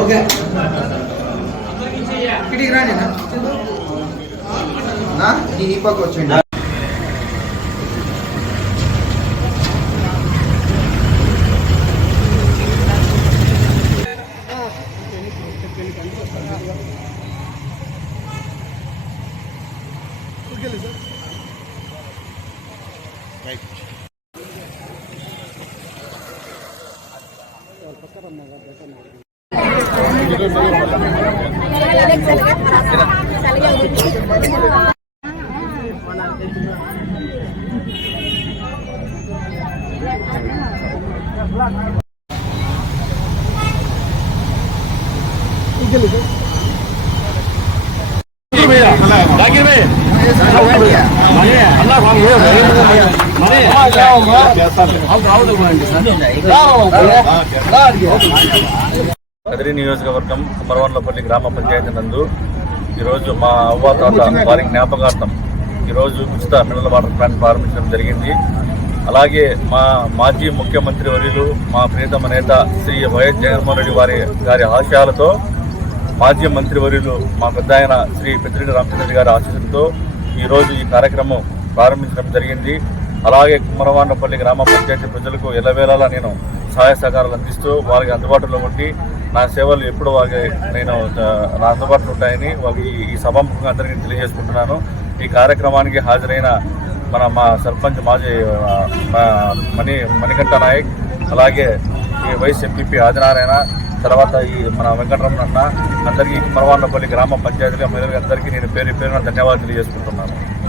Okay ఇక్కడికి రాండి నా ఈ పక్క వచ్చేయండి. కదిరి నియోజకవర్గం కుమరవన్లపల్లి గ్రామ పంచాయతీ నందు ఈరోజు మా అవ్వాతాత వారి జ్ఞాపకార్థం ఈరోజు ఉచిత మినరల్ వాటర్ ప్లాంట్ ప్రారంభించడం జరిగింది. అలాగే మా మాజీ ముఖ్యమంత్రి వర్యులు మా ప్రియతమ నేత శ్రీ వైఎస్ జగన్మోహన్ రెడ్డి గారి ఆశయాలతో మాజీ మంత్రి వర్యులు మా పెద్ద ఆయన శ్రీ పెద్దిరెడ్డి రామచంద్ర గారి ఆశీస్సులతో ఈరోజు ఈ కార్యక్రమం ప్రారంభించడం జరిగింది. అలాగే కుమరవాన్లపల్లి గ్రామ పంచాయతీ ప్రజలకు ఎల్లవేళలా నేను సహాయ సహకారాలు అందిస్తూ వారికి అందుబాటులో ఉండి నా సేవలు ఎప్పుడు వారికి నా అందుబాటులో ఉంటాయని వాళ్ళకి ఈ సభాముఖంగా అందరికీ తెలియజేసుకుంటున్నాను. ఈ కార్యక్రమానికి హాజరైన మా సర్పంచ్ మాజీ మణికంఠ నాయక్, అలాగే ఈ వైస్ ఎంపీపీ ఆదినారాయణ, తర్వాత ఈ మన వెంకటరమణ అందరికీ కుమరవాన్లపల్లి గ్రామ పంచాయతీగా మహిళలందరికీ నేను పేరు పేరున ధన్యవాదాలు తెలియజేసుకుంటున్నాను.